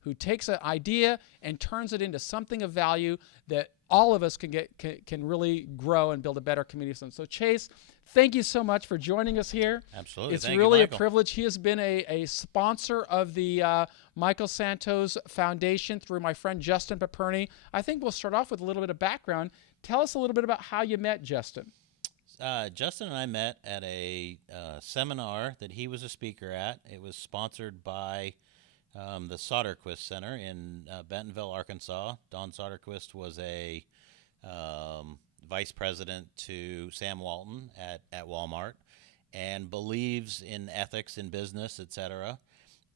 who takes an idea and turns it into something of value that all of us can really grow and build a better community. So Chase, thank you so much for joining us here. Absolutely. It's Thank really you, a Michael. privilege. He has been a sponsor of the Michael Santos Foundation through my friend Justin Paperny. I think we'll start off with a little bit of background. Tell us a little bit about how you met Justin. Justin and I met at a seminar that he was a speaker at. It was sponsored by the Soderquist Center in Bentonville, Arkansas. Don Soderquist was a vice president to Sam Walton at Walmart and believes in ethics in business, etc.,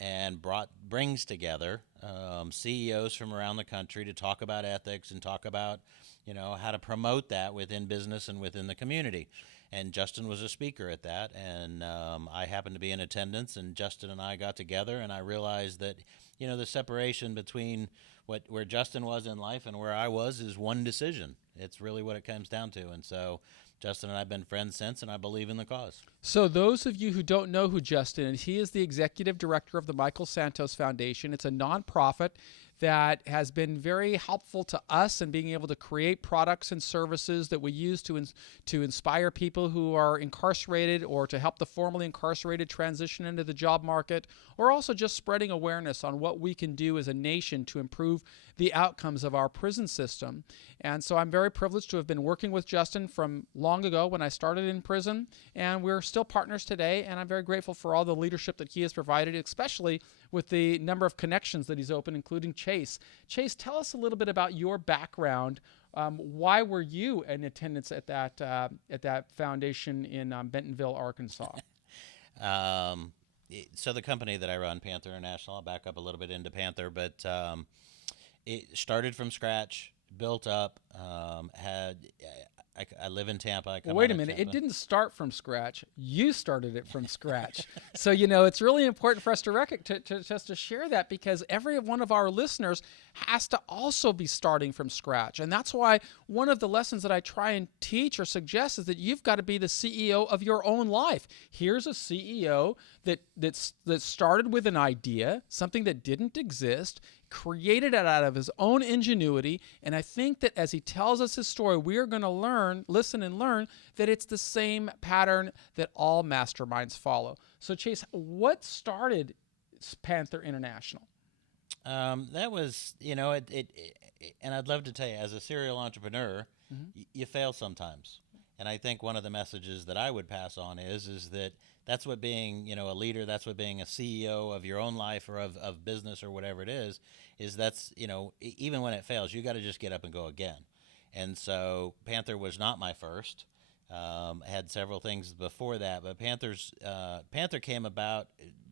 and brings together CEOs from around the country to talk about ethics and talk about how to promote that within business and within the community. And Justin was a speaker at that, and I happened to be in attendance, and Justin and I got together, and I realized that the separation between where Justin was in life and where I was is one decision. It's really what it comes down to. And so Justin and I have been friends since, and I believe in the cause. So those of you who don't know who Justin is, he is the executive director of the Michael Santos Foundation. It's a nonprofit that has been very helpful to us in being able to create products and services that we use to inspire people who are incarcerated or to help the formerly incarcerated transition into the job market, or also just spreading awareness on what we can do as a nation to improve the outcomes of our prison system. And so I'm very privileged to have been working with Justin from long ago when I started in prison, and we're still partners today, and I'm very grateful for all the leadership that he has provided, especially with the number of connections that he's opened, including Chase. Chase, tell us a little bit about your background. Why were you in attendance at that foundation in Bentonville, Arkansas? So the company that I run, Panther International, I'll back up a little bit into Panther, but it started from scratch, built up, I live in Tampa. Well, wait a minute. It didn't start from scratch. You started it from scratch. So, it's really important for us to share that, because every one of our listeners has to also be starting from scratch. And that's why one of the lessons that I try and teach or suggest is that you've got to be the CEO of your own life. Here's a CEO that started with an idea, something that didn't exist, created it out of his own ingenuity. And I think that as he tells us his story, we are going to listen and learn that it's the same pattern that all masterminds follow. So Chase, what started Panther International? That was, and I'd love to tell you, as a serial entrepreneur, you fail sometimes. And I think one of the messages that I would pass on is that that's what being, a leader, that's what being a CEO of your own life or of business or whatever it is that's, even when it fails, you got to just get up and go again. And so Panther was not my first. I had several things before that, but Panther came about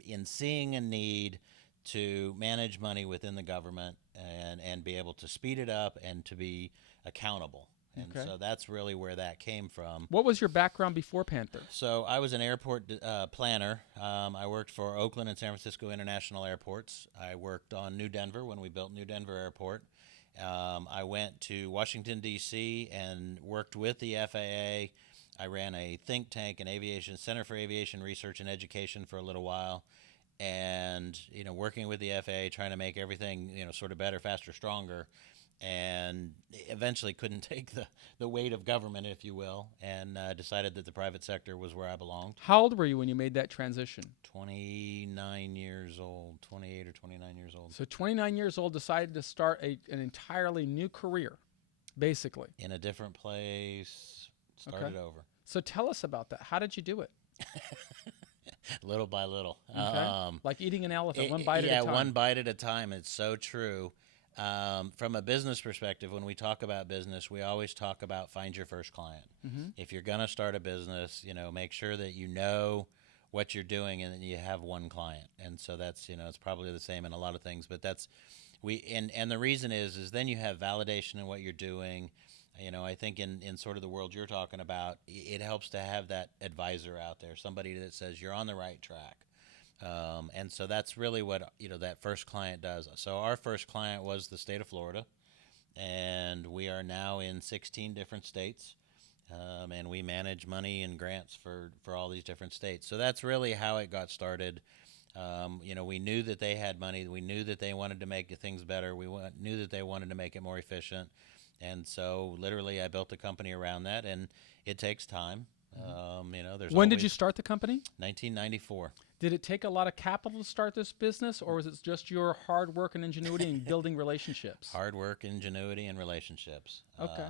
in seeing a need to manage money within the government and be able to speed it up and to be accountable. And so that's really where that came from. What was your background before Panther? So I was an airport planner. I worked for Oakland and San Francisco International Airports. I worked on New Denver when we built New Denver Airport. I went to Washington, D.C. and worked with the FAA. I ran a think tank, an aviation center for aviation research and education for a little while. And, working with the FAA, trying to make everything, sort of better, faster, stronger. And eventually couldn't take the weight of government, if you will, and decided that the private sector was where I belonged. How old were you when you made that transition? 29 years old, 28 or 29 years old. So 29 years old, decided to start an entirely new career, basically. In a different place, started over. So tell us about that. How did you do it? Little by little. Okay. Like eating an elephant, one bite at a time. Yeah, one bite at a time. It's so true. From a business perspective, when we talk about business, we always talk about find your first client. Mm-hmm. If you're going to start a business, make sure that you know what you're doing and that you have one client. And so that's, it's probably the same in a lot of things, but and the reason is then you have validation in what you're doing. I think in sort of the world you're talking about, it helps to have that advisor out there, somebody that says you're on the right track. And so that's really what, that first client does. So our first client was the state of Florida, and we are now in 16 different states, and we manage money and grants for all these different states. So that's really how it got started. We knew that they had money. We knew that they wanted to make things better. Knew that they wanted to make it more efficient. And so literally I built a company around that, and it takes time. There's When did you always start the company? 1994. Did it take a lot of capital to start this business, or was it just your hard work and ingenuity and building relationships? Hard work, ingenuity, and relationships. Okay.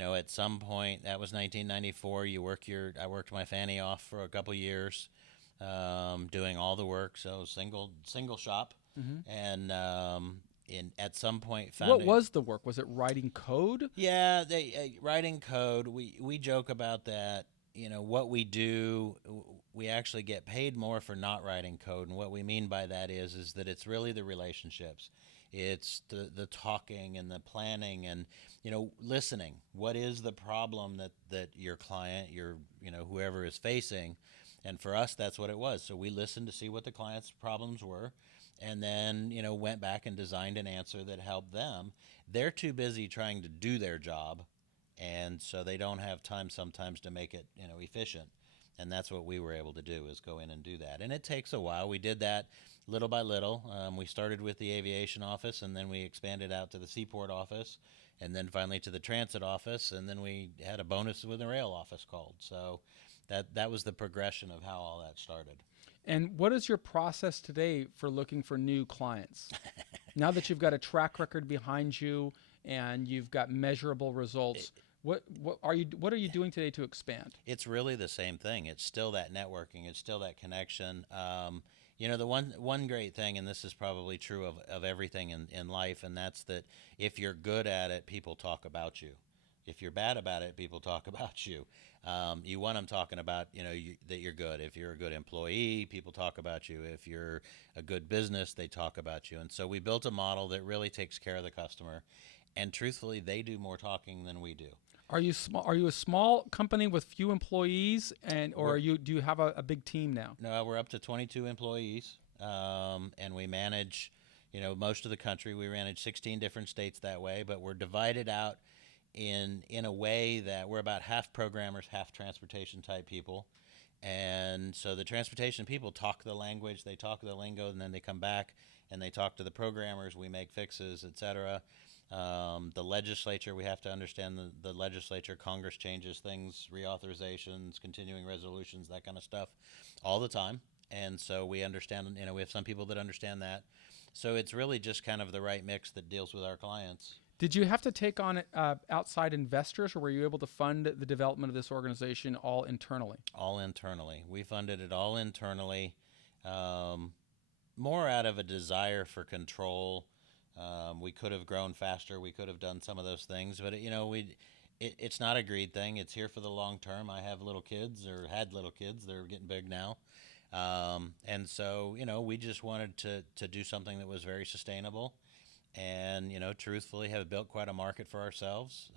At some point, that was 1994. I worked my fanny off for a couple years, doing all the work. So single shop, and at some point found What was the work? Was it writing code? Yeah, writing code. We joke about that. What we do, we actually get paid more for not writing code, and what we mean by that is that it's really the relationships. It's the talking and the planning and listening. What is the problem that your client, whoever is facing? And for us, that's what it was. So we listened to see what the client's problems were, and then went back and designed an answer that helped them. They're too busy trying to do their job, and so they don't have time sometimes to make it efficient. And that's what we were able to do, is go in and do that. And it takes a while. We did that little by little. We started with the aviation office, and then we expanded out to the seaport office, and then finally to the transit office, and then we had a bonus with the rail office called. So that was the progression of how all that started. And what is your process today for looking for new clients? Now that you've got a track record behind you and you've got measurable results, what are you doing today to expand? It's really the same thing. It's still that networking. It's still that connection. The one great thing, and this is probably true of everything in life, and that's that if you're good at it, people talk about you. If you're bad about it, people talk about you. You want them talking about, that you're good. If you're a good employee, people talk about you. If you're a good business, they talk about you. And so we built a model that really takes care of the customer. And truthfully, they do more talking than we do. Are you small? Are you a small company with few employees, or do you have a big team now? No, we're up to 22 employees, and we manage, most of the country. We manage 16 different states that way, but we're divided out in a way that we're about half programmers, half transportation type people. And so the transportation people talk the language, they talk the lingo, and then they come back and they talk to the programmers. We make fixes, etc. The legislature, we have to understand the legislature. Congress changes things, reauthorizations, continuing resolutions, that kind of stuff all the time. And so we understand, we have some people that understand that. So it's really just kind of the right mix that deals with our clients. Did you have to take on outside investors, or were you able to fund the development of this organization all internally? All internally. We funded it all internally, more out of a desire for control. We could have grown faster. We could have done some of those things, but it's not a greed thing. It's here for the long term. I have little kids, or had little kids. They're getting big now. And so, we just wanted to do something that was very sustainable. And truthfully, have built quite a market for ourselves,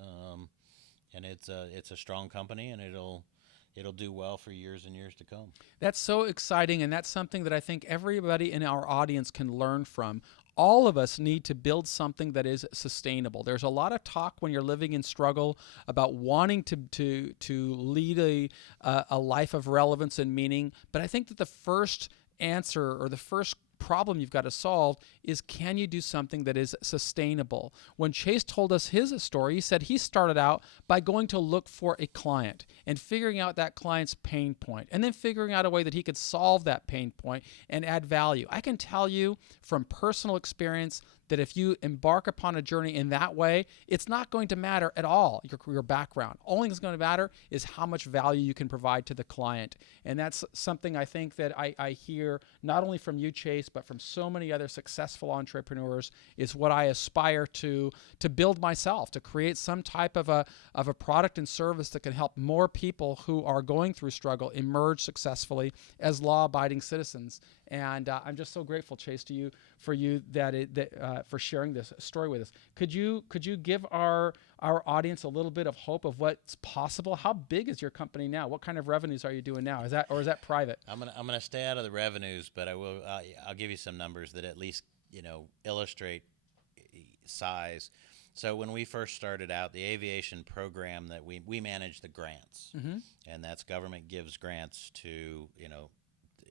and it's a strong company, and it'll do well for years and years to come. That's so exciting, and that's something that I think everybody in our audience can learn from. All of us need to build something that is sustainable. There's a lot of talk when you're living in struggle about wanting to lead a life of relevance and meaning, but I think that the first answer, or the first problem you've got to solve, is, can you do something that is sustainable? When Chase told us his story, he said he started out by going to look for a client and figuring out that client's pain point, and then figuring out a way that he could solve that pain point and add value. I can tell you from personal experience that if you embark upon a journey in that way, it's not going to matter at all, your background. Only thing's going to matter is how much value you can provide to the client. And that's something I think that I hear not only from you, Chase, but from so many other successful entrepreneurs, is what I aspire to build myself, to create some type of a product and service that can help more people who are going through struggle emerge successfully as law-abiding citizens. And I'm just so grateful, Chase, to you for sharing this story with us. Could you give our audience a little bit of hope of what's possible? How big is your company now? What kind of revenues are you doing now? Is that private? I'm gonna stay out of the revenues, but I'll give you some numbers that at least illustrate size. So when we first started out, the aviation program that we manage the grants, and that's government gives grants to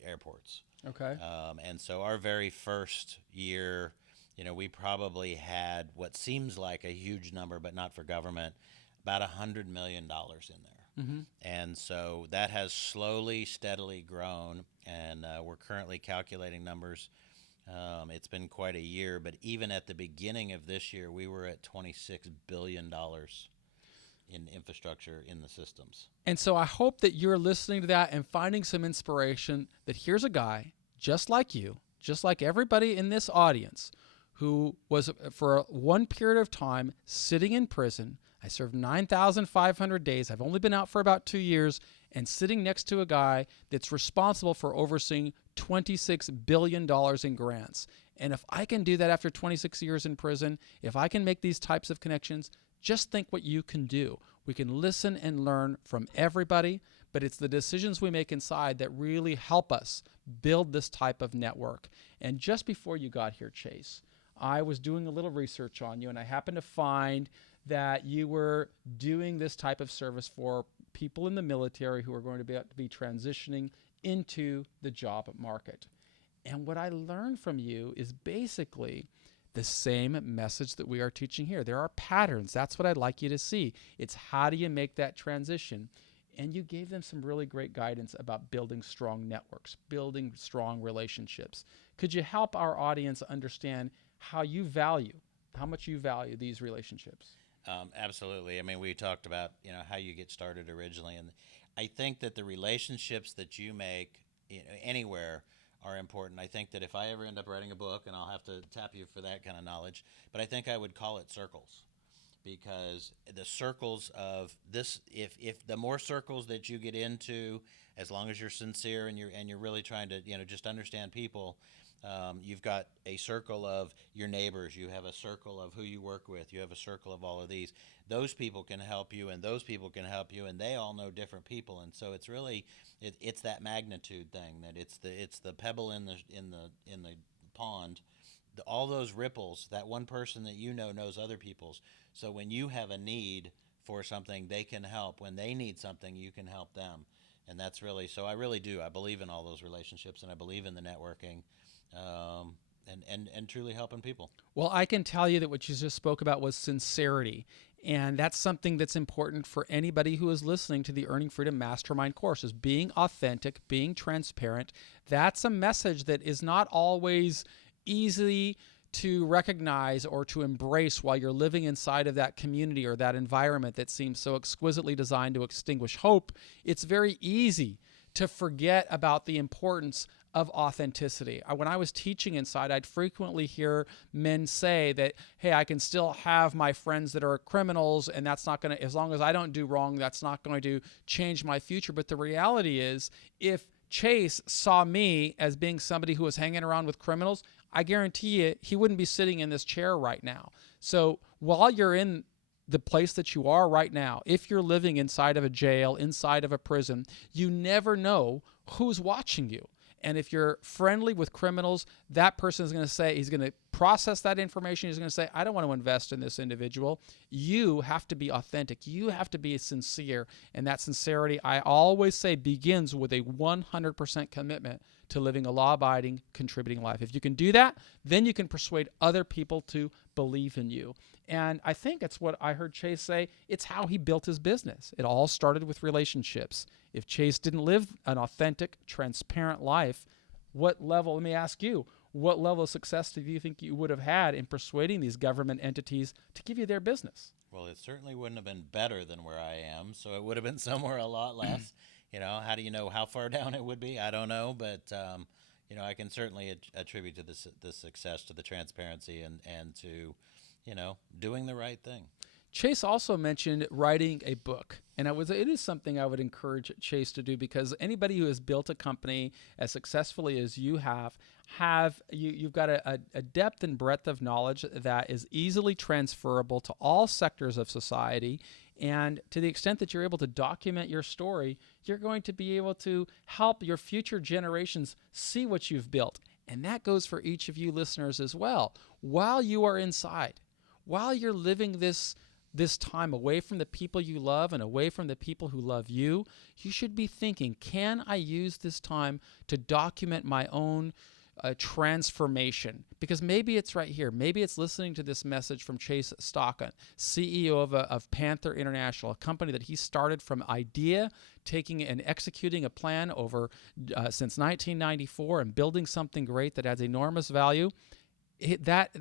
airports. Okay. And so our very first year, we probably had what seems like a huge number, but not for government, about $100 million in there. Mm-hmm. And so that has slowly, steadily grown, and we're currently calculating numbers. It's been quite a year, but even at the beginning of this year, we were at $26 billion in infrastructure in the systems. And so I hope that you're listening to that and finding some inspiration that here's a guy just like you, just like everybody in this audience, who was for one period of time sitting in prison. I served 9,500 days. I've only been out for about 2 years, and sitting next to a guy that's responsible for overseeing $26 billion in grants. And if I can do that after 26 years in prison, if I can make these types of connections, just think what you can do. We can listen and learn from everybody, but it's the decisions we make inside that really help us build this type of network. And just before you got here, Chase, I was doing a little research on you, and I happened to find that you were doing this type of service for people in the military who are going to be transitioning into the job market. And what I learned from you is basically the same message that we are teaching here. There are patterns. That's what I'd like you to see. It's how do you make that transition? And you gave them some really great guidance about building strong networks, building strong relationships. Could you help our audience understand how much you value these relationships? Absolutely. I mean, we talked about, how you get started originally. And I think that the relationships that you make anywhere are important. I think that if I ever end up writing a book, and I'll have to tap you for that kind of knowledge, but I think I would call it circles, because the circles of this, if the more circles that you get into, as long as you're sincere and you're really trying to just understand people, you've got a circle of your neighbors, you have a circle of who you work with, you have a circle of all of these. Those people can help you, and those people can help you, and they all know different people. And so it's really it's that magnitude thing, that it's the pebble in the pond. All those ripples, that one person that knows other people's. So when you have a need for something, they can help. When they need something, you can help them. And that's really, so I really do. I believe in all those relationships, and I believe in the networking, and truly helping people. Well, I can tell you that what you just spoke about was sincerity. And that's something that's important for anybody who is listening to the Earning Freedom Mastermind course, is being authentic, being transparent. That's a message that is not always easy to recognize or to embrace while you're living inside of that community or that environment that seems so exquisitely designed to extinguish hope. It's very easy to forget about the importance of authenticity. When I was teaching inside, I'd frequently hear men say that, hey, I can still have my friends that are criminals, and that's not going to, as long as I don't do wrong, that's not going to change my future. But the reality is, if Chase saw me as being somebody who was hanging around with criminals, I guarantee you he wouldn't be sitting in this chair right now. So while you're in the place that you are right now, if you're living inside of a jail, inside of a prison, you never know who's watching you. And if you're friendly with criminals, that person is going to say, he's going to process that information. He's going to say, I don't want to invest in this individual. You have to be authentic. You have to be sincere. And that sincerity, I always say, begins with a 100% commitment to living a law-abiding, contributing life. If you can do that, then you can persuade other people to believe in you. And I think it's what I heard Chase say. It's how he built his business. It all started with relationships. If Chase didn't live an authentic, transparent life, what level, let me ask you, what level of success do you think you would have had in persuading these government entities to give you their business? Well, it certainly wouldn't have been better than where I am, so it would have been somewhere a lot less. How do you know how far down it would be? I don't know, but I can certainly attribute to the success to the transparency and to doing the right thing. Chase also mentioned writing a book, and it is something I would encourage Chase to do, because anybody who has built a company as successfully as you you've got a depth and breadth of knowledge that is easily transferable to all sectors of society. And to the extent that you're able to document your story, you're going to be able to help your future generations see what you've built. And that goes for each of you listeners as well. While you are inside, while you're living this this time away from the people you love and away from the people who love you, you should be thinking, can I use this time to document my own transformation? Because maybe it's right here. Maybe it's listening to this message from Chase Stockon, CEO of Panther International, a company that he started from idea, taking and executing a plan over since 1994 and building something great that adds enormous value. That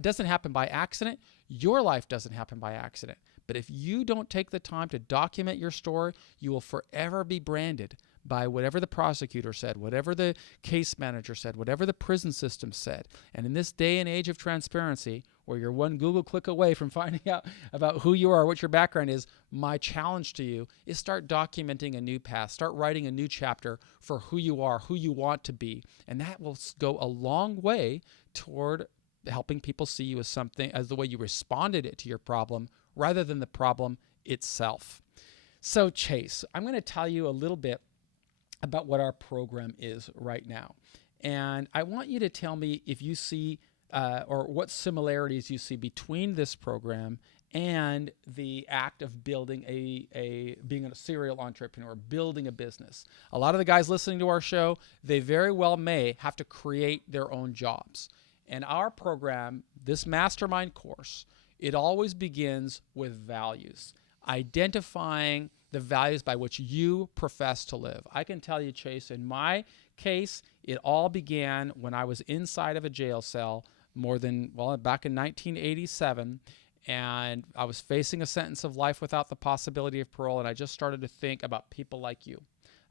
doesn't happen by accident. Your life doesn't happen by accident. But if you don't take the time to document your story, you will forever be branded by whatever the prosecutor said, whatever the case manager said, whatever the prison system said. And in this day and age of transparency, where you're one Google click away from finding out about who you are, what your background is, my challenge to you is start documenting a new path. Start writing a new chapter for who you are, who you want to be. And that will go a long way toward helping people see you as something, as the way you responded to your problem, rather than the problem itself. So Chase, I'm going to tell you a little bit about what our program is right now. And I want you to tell me if you see or what similarities you see between this program and the act of building being a serial entrepreneur, building a business. A lot of the guys listening to our show, they very well may have to create their own jobs. And our program, this mastermind course, it always begins with values, identifying the values by which you profess to live. I can tell you, Chase, in my case, it all began when I was inside of a jail cell back in 1987, and I was facing a sentence of life without the possibility of parole, and I just started to think about people like you.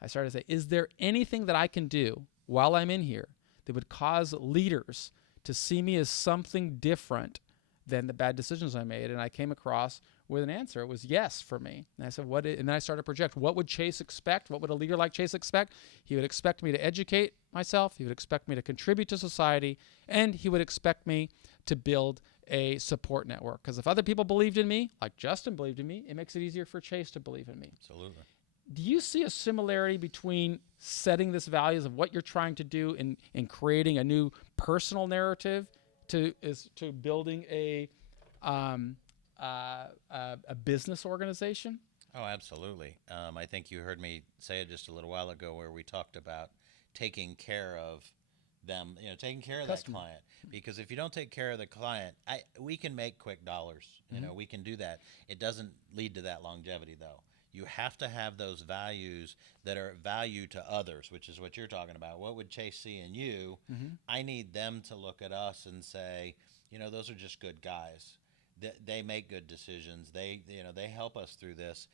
I started to say, is there anything that I can do while I'm in here that would cause leaders to see me as something different than the bad decisions I made? And I came across with an answer. It was yes for me. And I said, and then I started to project, what would Chase expect? What would a leader like Chase expect? He would expect me to educate myself. He would expect me to contribute to society. And he would expect me to build a support network. Because if other people believed in me, like Justin believed in me, it makes it easier for Chase to believe in me. Absolutely. Do you see a similarity between setting this values of what you're trying to do in creating a new personal narrative to building a business organization? Oh, absolutely. I think you heard me say it just a little while ago where we talked about taking care of them, taking care of that client. Because if you don't take care of the client, we can make quick dollars. Mm-hmm. We can do that. It doesn't lead to that longevity, though. You have to have those values that are value to others, which is what you're talking about. What would Chase see in you? Mm-hmm. I need them to look at us and say, those are just good guys. They make good decisions. They help us through this.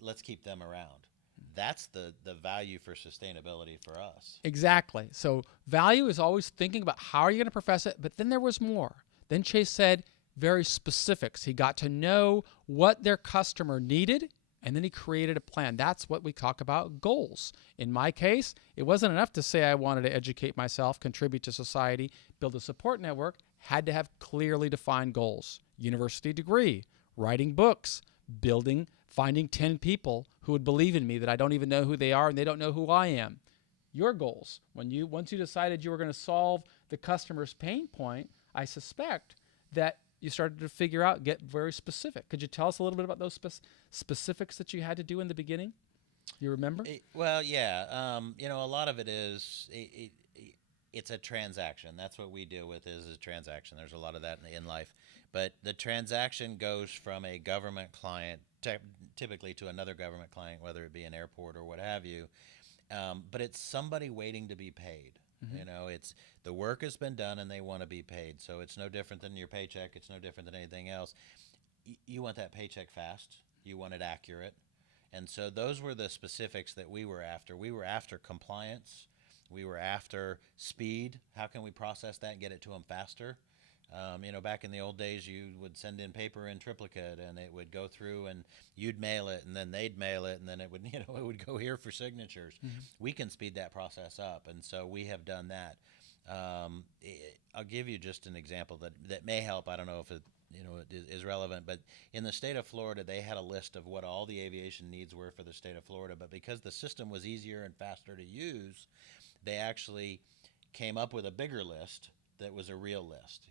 Let's keep them around. That's the value for sustainability for us. Exactly. So value is always thinking about how are you going to profess it, but then there was more. Then Chase said very specifics. He got to know what their customer needed, and then he created a plan. That's what we talk about, goals. In my case, it wasn't enough to say I wanted to educate myself, contribute to society, build a support network. Had to have clearly defined goals. University degree, writing books, finding 10 people who would believe in me that I don't even know who they are and they don't know who I am. Your goals, once you decided you were going to solve the customer's pain point, I suspect that you started to get very specific. Could you tell us a little bit about those specifics that you had to do in the beginning? You remember? Well, yeah. A lot of it is it's a transaction. That's what we deal with is a transaction. There's a lot of that in life. But the transaction goes from a government client typically to another government client, whether it be an airport or what have you. But it's somebody waiting to be paid. Mm-hmm. It's the work has been done and they want to be paid. So it's no different than your paycheck. It's no different than anything else. You want that paycheck fast. You want it accurate. And so those were the specifics that we were after. We were after compliance. We were after speed. How can we process that and get it to them faster? Back in the old days, you would send in paper in triplicate, and it would go through, and you'd mail it, and then they'd mail it, and then it would go here for signatures. Mm-hmm. We can speed that process up, and so we have done that. I'll give you just an example that may help. I don't know if it is relevant, but in the state of Florida, they had a list of what all the aviation needs were for the state of Florida. But because the system was easier and faster to use, they actually came up with a bigger list that was a real list,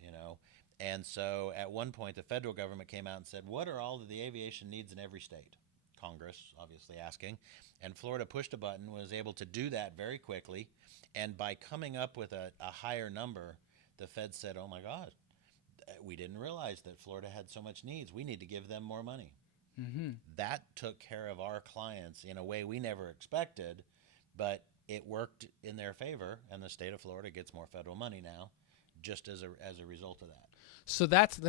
And so at one point, the federal government came out and said, what are all of the aviation needs in every state? Congress obviously asking. And Florida pushed a button, was able to do that very quickly. And by coming up with a higher number, the Fed said, oh my God, we didn't realize that Florida had so much needs. We need to give them more money. Mm-hmm. That took care of our clients in a way we never expected, but it worked in their favor, and the state of Florida gets more federal money now just as a result of that. So that's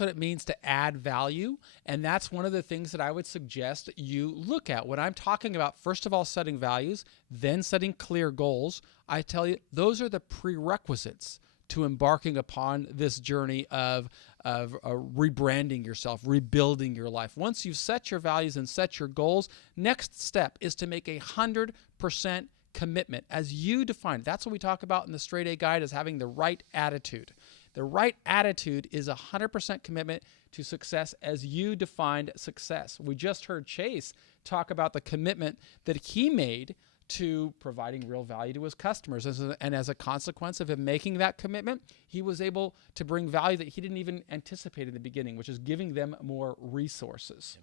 what it means to add value, and that's one of the things that I would suggest you look at when I'm talking about, first of all, setting values, then setting clear goals. I tell you, those are the prerequisites to embarking upon this journey of rebranding yourself, rebuilding your life. Once you've set your values and set your goals, next step is to make 100% commitment as you define it. That's what we talk about in the Straight A Guide, as having the right attitude. The right attitude is 100% commitment to success as you defined success. We just heard Chase talk about the commitment that he made to providing real value to his customers. And as a consequence of him making that commitment, he was able to bring value that he didn't even anticipate in the beginning, which is giving them more resources.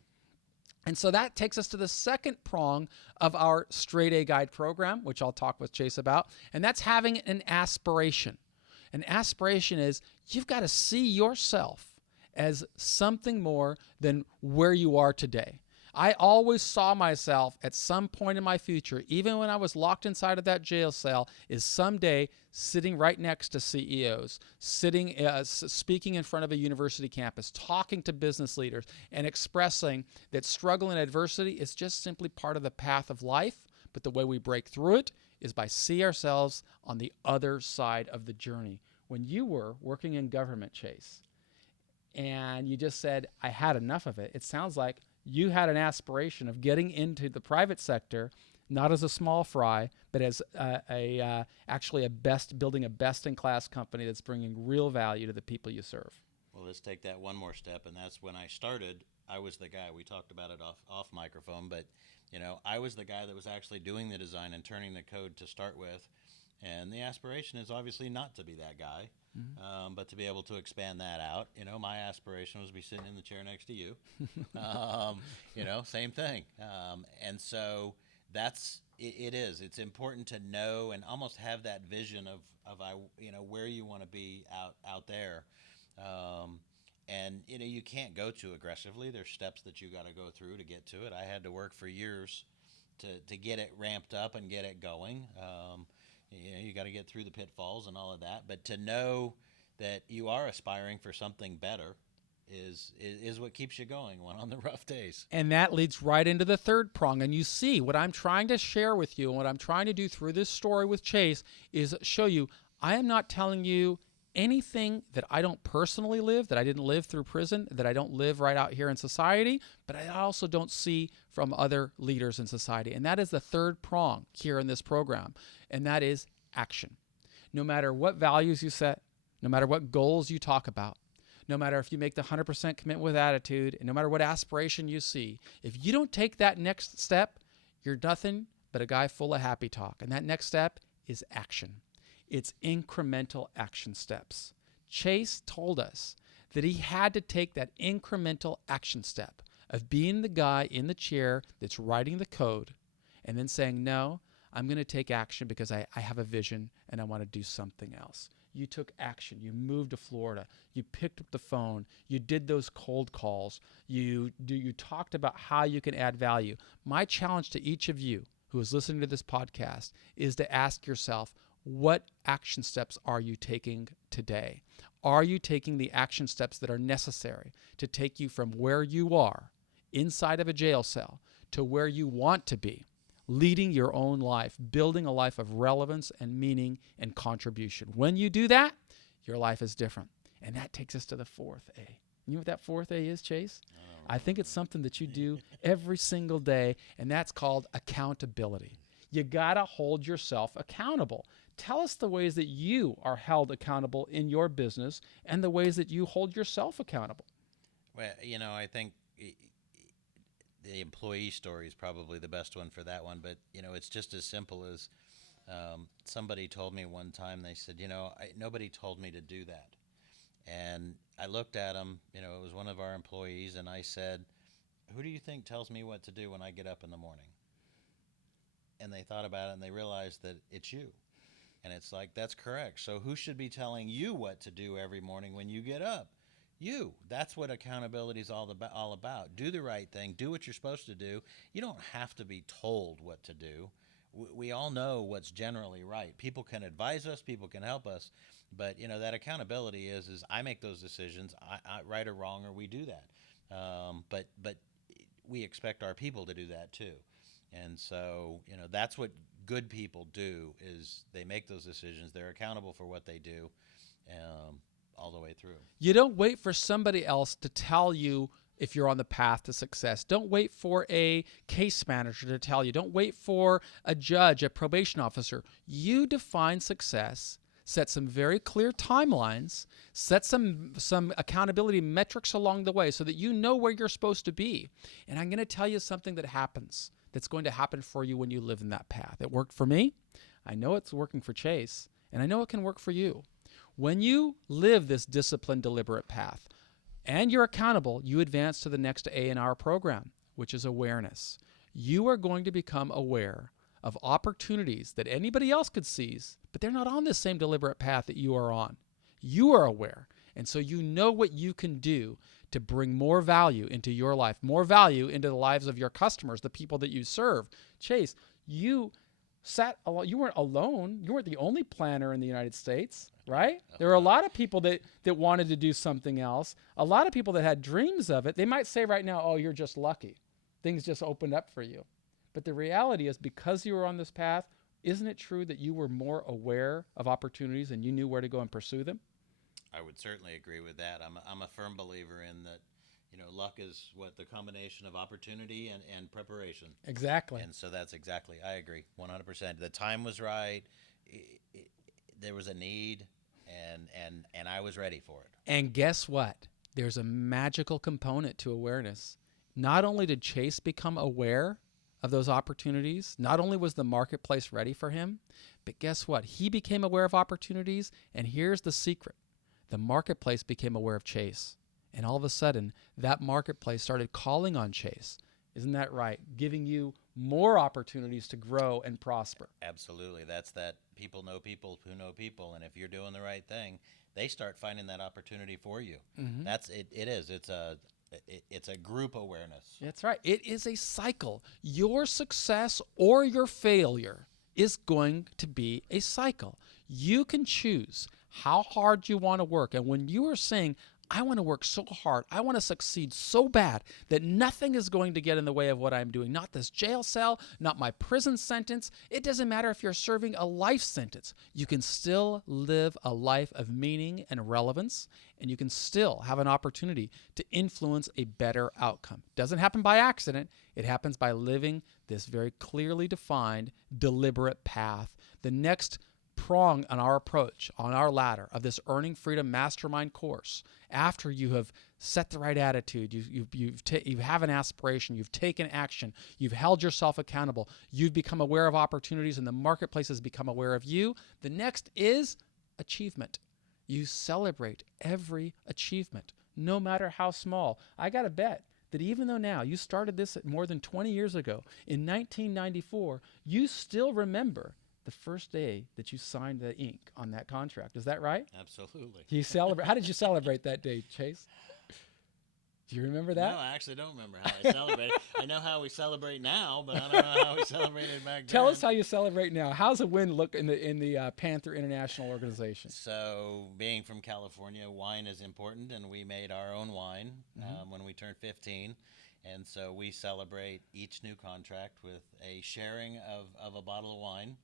And so that takes us to the second prong of our Straight A Guide program, which I'll talk with Chase about, and that's having an aspiration. An aspiration is you've got to see yourself as something more than where you are today. I always saw myself at some point in my future, even when I was locked inside of that jail cell, is someday sitting right next to CEOs, speaking in front of a university campus, talking to business leaders, and expressing that struggle and adversity is just simply part of the path of life, but the way we break through it is by see ourselves on the other side of the journey. When you were working in government, Chase, and you just said, I had enough of it, it sounds like you had an aspiration of getting into the private sector, not as a small fry, but as building a best-in-class company that's bringing real value to the people you serve. Well, let's take that one more step, and that's when I started. I was the guy. We talked about it off microphone, but I was the guy that was actually doing the design and turning the code to start with. And the aspiration is obviously not to be that guy, but to be able to expand that out. My aspiration was to be sitting in the chair next to you. Same thing. And so it is. It's important to know and almost have that vision of where you want to be out there. And you can't go too aggressively. There's steps that you got to go through to get to it. I had to work for years to get it ramped up and get it going. You got to get through the pitfalls and all of that. But to know that you are aspiring for something better is what keeps you going on the rough days. And that leads right into the third prong. And you see, what I'm trying to share with you and what I'm trying to do through this story with Chase is show you, I am not telling you anything that I don't personally live, that I didn't live through prison, that I don't live right out here in society, but I also don't see from other leaders in society. And that is the third prong here in this program, and that is action. No matter what values you set, no matter what goals you talk about, no matter if you make the 100% commitment with attitude, and no matter what aspiration you see, if you don't take that next step, you're nothing but a guy full of happy talk. And that next step is action. It's incremental action steps. Chase told us that he had to take that incremental action step of being the guy in the chair that's writing the code and then saying, no, I'm going to take action because I have a vision and I want to do something else. You took action. You moved to Florida. You picked up the phone. You did those cold calls. You talked about how you can add value. My challenge to each of you who is listening to this podcast is to ask yourself, what action steps are you taking today? Are you taking the action steps that are necessary to take you from where you are inside of a jail cell to where you want to be, leading your own life, building a life of relevance and meaning and contribution? When you do that, your life is different. And that takes us to the fourth A. You know what that fourth A is, Chase? I think it's something that you do every single day, and that's called accountability. You got to hold yourself accountable. Tell us the ways that you are held accountable in your business and the ways that you hold yourself accountable. Well, I think the employee story is probably the best one for that one. But, it's just as simple as somebody told me one time, they said, nobody told me to do that. And looked at him, it was one of our employees, and I said, "Who do you think tells me what to do when I get up in the morning?" And they thought about it, and they realized that it's you. And it's like, that's correct. So who should be telling you what to do every morning when you get up? You. That's what accountability is all about. Do the right thing. Do what you're supposed to do. You don't have to be told what to do. We all know what's generally right. People can advise us. People can help us. But, that accountability is I make those decisions, I right or wrong, or we do that. But we expect our people to do that too. And so, that's what good people do, is they make those decisions. They're accountable for what they do all the way through. You don't wait for somebody else to tell you if you're on the path to success. Don't wait for a case manager to tell you. Don't wait for a judge, a probation officer. You define success, set some very clear timelines, set some accountability metrics along the way so that you know where you're supposed to be. And I'm going to tell you something that's going to happen for you when you live in that path. It worked for me. I know it's working for Chase, and I know it can work for you. When you live this disciplined, deliberate path and you're accountable, you advance to the next A in our program, which is awareness. You are going to become aware of opportunities that anybody else could seize, but they're not on this same deliberate path that you are on. You are aware, and so you know what you can do to bring more value into your life, more value into the lives of your customers, the people that you serve. Chase, you weren't alone. You weren't the only planner in the United States, right? There were a lot of people that wanted to do something else. A lot of people that had dreams of it. They might say right now, "Oh, you're just lucky. Things just opened up for you." But the reality is, because you were on this path, isn't it true that you were more aware of opportunities and you knew where to go and pursue them? I would certainly agree with that. I'm a firm believer in that. Luck is the combination of opportunity and preparation. Exactly. And so that's exactly, I agree, 100%. The time was right. There was a need, and I was ready for it. And guess what? There's a magical component to awareness. Not only did Chase become aware of those opportunities, not only was the marketplace ready for him, but guess what? He became aware of opportunities, and here's the secret. The marketplace became aware of Chase. And all of a sudden, that marketplace started calling on Chase. Isn't that right? Giving you more opportunities to grow and prosper. Absolutely. That's that people know people who know people. And if you're doing the right thing, they start finding that opportunity for you. Mm-hmm. That's it. It is. It's a group awareness. That's right. It is a cycle. Your success or your failure is going to be a cycle. You can choose how hard you want to work. And when you are saying, I want to work so hard, I want to succeed so bad that nothing is going to get in the way of what I'm doing. Not this jail cell, not my prison sentence. It doesn't matter if you're serving a life sentence. You can still live a life of meaning and relevance, and you can still have an opportunity to influence a better outcome. Doesn't happen by accident. It happens by living this very clearly defined, deliberate path. The next prong on our approach, on our ladder of this Earning Freedom Mastermind course, after you have set the right attitude, you have an aspiration, you've taken action, you've held yourself accountable, you've become aware of opportunities, and the marketplace has become aware of you, the next is achievement. You celebrate every achievement, no matter how small. I got to bet that even though now you started this more than 20 years ago, in 1994, you still remember the first day that you signed the ink on that contract. Is that right? Absolutely. You celebrate. How did you celebrate that day, Chase? Do you remember that? No, I actually don't remember how I celebrated. I know how we celebrate now, but I don't know how we celebrated back then. Tell us how you celebrate now. How's a win look in the Panther International organization? So, being from California, wine is important, and we made our own wine when we turned 15. And so we celebrate each new contract with a sharing of a bottle of wine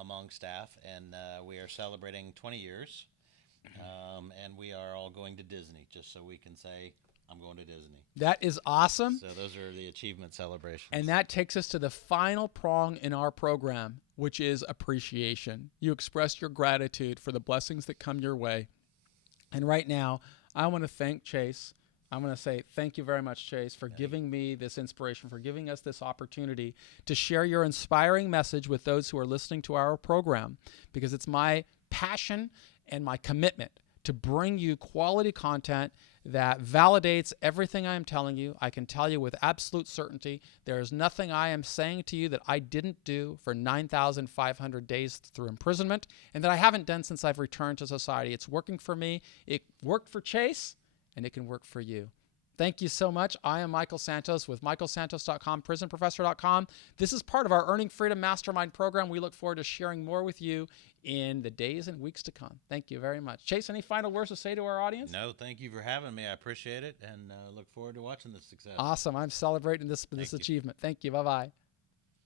among staff. And we are celebrating 20 years. And we are all going to Disney, just so we can say, I'm going to Disney. That is awesome. So those are the achievement celebrations. And that takes us to the final prong in our program, which is appreciation. You express your gratitude for the blessings that come your way. And right now, I want to thank Chase. I'm going to say thank you very much, Chase, for giving me this inspiration, for giving us this opportunity to share your inspiring message with those who are listening to our program, because it's my passion and my commitment to bring you quality content that validates everything I am telling you. I can tell you with absolute certainty, there is nothing I am saying to you that I didn't do for 9,500 days through imprisonment and that I haven't done since I've returned to society. It's working for me. It worked for Chase, and it can work for you. Thank you so much. I am Michael Santos with michaelsantos.com, prisonprofessor.com. This is part of our Earning Freedom Mastermind program. We look forward to sharing more with you in the days and weeks to come. Thank you very much. Chase, any final words to say to our audience? No, thank you for having me. I appreciate it, and look forward to watching this success. Awesome. I'm celebrating this achievement. Thank you. Bye-bye.